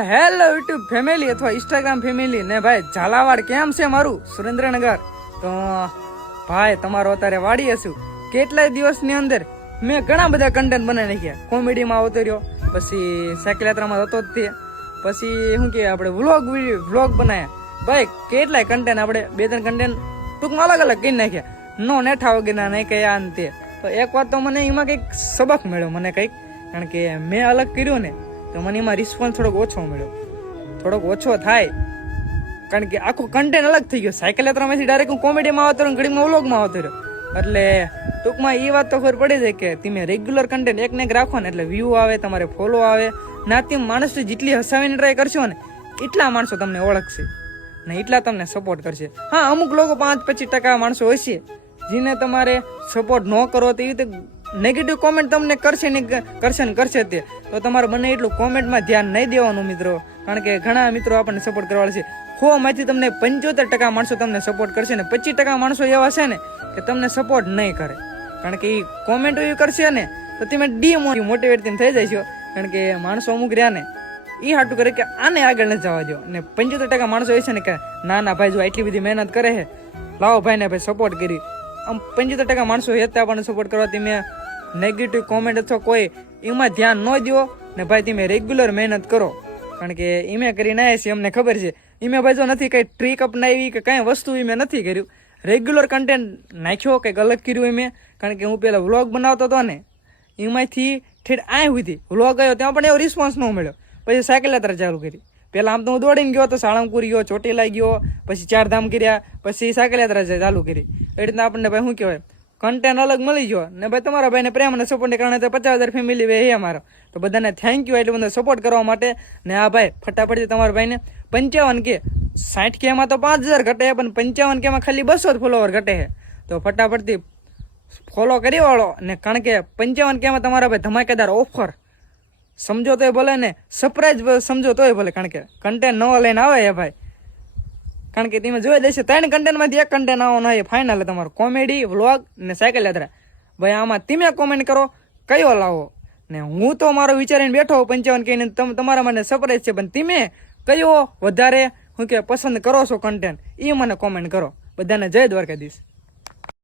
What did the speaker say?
Hello YouTube family અથવા Instagram family ને ભાઈ ઝાલાવાડ કેમ છે મારું સુરેન્દ્રનગર. તો ભાઈ તમારો અત્યારે વાડી હશું. કેટલાય દિવસની અંદર મેં ઘણા બધા કન્ટેન્ટ બનાવી નાખ્યા. કોમેડીમાં આવતો રહ્યો, પછી સાયકલ યાત્રામાં હતો જ તે, પછી શું કે આપણે વ્લોગ બનાવ્યા. ભાઈ કેટલાય કન્ટેન્ટ આપણે 2-3 કન્ટેન્ટ ટૂંકમાં અલગ અલગ કરી નાખ્યા. નો નેઠા વગેરેના નહીં કે આ તે. તો એક વાત તો મને એમાં કંઈક સબક મળ્યો, મને કંઈક, કારણ કે મેં અલગ કર્યું ને તો મને એમાં રિસ્પોન્સ થોડોક ઓછો મળ્યો. થોડોક ઓછો થાય કારણ કે આખું કન્ટેન્ટ અલગ થઈ ગયો. સાયકલ યાત્રામાંથી ડાયરેક્ટ હું કોમેડીમાં આવતો રહ્યો, ઘડીમાં વ્લોગમાં આવતો રહ્યો. એટલે ટૂંકમાં એ વાત તો ખબર પડી જાય કે તમે રેગ્યુલર કન્ટેન્ટ એકને એક રાખો ને એટલે વ્યૂ આવે, તમારે ફોલો આવે. ના તેમ માણસને જેટલી હસાવીને ટ્રાય કરશો ને એટલા માણસો તમને ઓળખશે ને એટલા તમને સપોર્ટ કરશે. હા, અમુક લોકો 5-25% માણસો હશે જેને તમારે સપોર્ટ ન કરો તો એ રીતે નેગેટિવ કોમેન્ટ તમને કરશે ને કરશે તે. તો તમારે બને એટલું કોમેન્ટમાં ધ્યાન નહીં દેવાનું મિત્રો, કારણ કે ઘણા મિત્રો આપણને સપોર્ટ કરવાના છે. 100માંથી તમને 75% માણસો તમને સપોર્ટ કરશે ને 25% માણસો એવા છે ને કે તમને સપોર્ટ નહીં કરે. કારણ કે એ કોમેન્ટ એવી કરશે ને તો તમે ડીમોટિવેટ થઈ જાય છો. કારણ કે માણસો અમુક રહ્યા ને એ હાટું કરે કે આને આગળ ન જવા દો. ને 75% માણસો એ છે ને કે ના ભાઈ જો આટલી બધી મહેનત કરે છે, લાવો ભાઈને ભાઈ સપોર્ટ કરી. આમ 75% માણસો હેત આપણને સપોર્ટ કરવાથી મેં નેગેટિવ કોમેન્ટ અથવા કોઈ એમાં ધ્યાન ન દો ને ભાઈ તમે રેગ્યુલર મહેનત કરો. કારણ કે એમે કરીને આવ્યા છીએ, અમને ખબર છે. એમે ભાઈ જો નથી કંઈ ટ્રીક અપનાવી કે કંઈ વસ્તુ એમે નથી કર્યું. રેગ્યુલર કન્ટેન્ટ નાખ્યો, કંઈક અલગ કર્યું એમે. કારણ કે હું પહેલાં વ્લોગ બનાવતો હતો ને એમાંથી ઠેઠ આ સુધી વ્લોગ આવ્યો ત્યાં પણ એવો રિસ્પોન્સ ન મળ્યો. પછી સાયકલ યાત્રા ચાલુ કરી. પહેલાં આમ તો હું દોડીને ગયો તો સાળંગપુર ગયો, ચોટીલા ગયો, પછી 4 ધામ કર્યા, પછી સાયકલ યાત્રા ચાલુ કરી. એ રીતના આપણને ભાઈ શું કહેવાય કન્ટેન્ટ અલગ મળી ગયો. ને ભાઈ તમારા ભાઈને પ્રેમ અને સપોર્ટને કારણે તો 50,000 ફેમિલી વે છે અમારો. તો બધાને થેન્ક યુ એટલું બધું સપોર્ટ કરવા માટે. ને આ ભાઈ ફટાફટથી તમારા ભાઈને 55K 60K માં તો 5,000 ઘટે, પણ 55K માં ખાલી 200 ફોલોવર ઘટે છે. તો ફટાફટથી ફોલો કરી વાળો. ને કારણ કે 55K માં તમારા ભાઈ ધમાકેદાર ઓફર સમજો તોય ભલે ને સરપ્રાઈઝ સમજો તોય ભલે, કારણ કે કન્ટેન્ટ નવો લઈને આવે છે ભાઈ. કારણ કે તમે જોઈ દેશે 3 કન્ટેન્ટમાંથી એક કન્ટેન્ટ આવવાનો હોય ફાઇનલ તમારો કોમેડી, વ્લોગ ને સાયકલ યાત્રા. ભાઈ આમાં તમે કોમેન્ટ કરો કયો લાવો. ને હું તો મારો વિચારીને બેઠો 55K ને તમારા મને સરપ્રાઈઝ છે, પણ તમે કયો વધારે શું કે પસંદ કરો છો કન્ટેન્ટ એ મને કોમેન્ટ કરો. બધાને જય દ્વારકાધીશ.